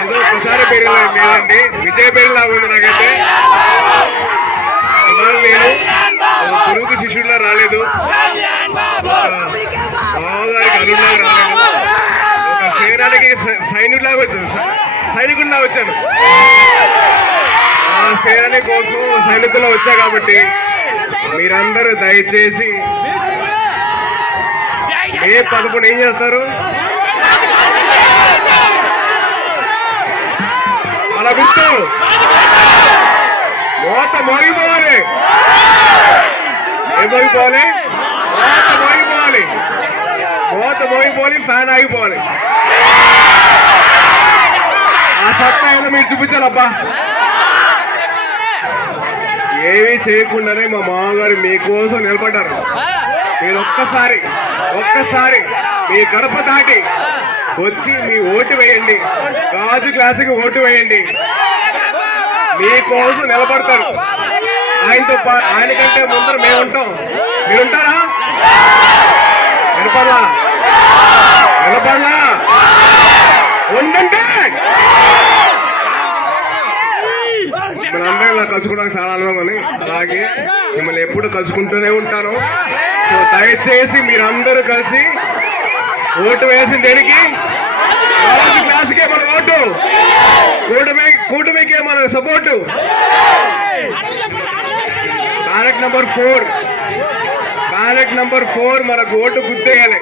ఏదో ఒకసారి పేరు లేదండి. విజయ పేరు లాగా ఉంది నాకైతే. ఇవాళ నేను గురువుకి శిష్యుడిలా రాలేదు. బావగారికి అల్లుడిలాగా రాలేదు. ఒక శరీరానికి సైనికుడిలాగా వచ్చాను. సైనికుడిలా వచ్చాను. ఆ శరీరాన్ని కోసం సైనికుల్లో వచ్చా కాబట్టి మీరందరూ దయచేసి ఏ పదకొండు ఏం చేస్తారు? అలా విస్తూ మోత మోగిపోవాలి ఏం మోగిపోవాలి మోత మోగిపోవాలి మోత మోగిపోవాలి ఫ్యాన్ ఆగిపోవాలి. ఆ సత్తా ఏదో మీరు చూపించాలబ్బా. ఏమీ చేయకుండానే మా మామగారు మీకోసం నిలబడ్డారు. మీరు ఒక్కసారి ఒక్కసారి మీ గడప దాటి వచ్చి మీ ఓటు వేయండి. రాజు క్లాసుకి ఓటు వేయండి. మీకోసం నిలబడతారు. ఆయనతో పా- ఆయనకంటే ముందర మేము ఉంటాం. మీరు ఉంటారా నిలబడలా. నిలబడలా. ఉండండి. మనందరం ఇలా కలుసుకోవడానికి చాలా అనుభవం అని అలాగే మిమ్మల్ని ఎప్పుడు కలుసుకుంటూనే ఉంటాను. దయచేసి మీరందరూ కలిసి ఓటు వేసిన దేనికి? క్లాస్కే మన ఓటు. కూటమి కూటమికే మన support. Ballot number four. Ballot number four మనకు ఓటు గుర్తేయాలి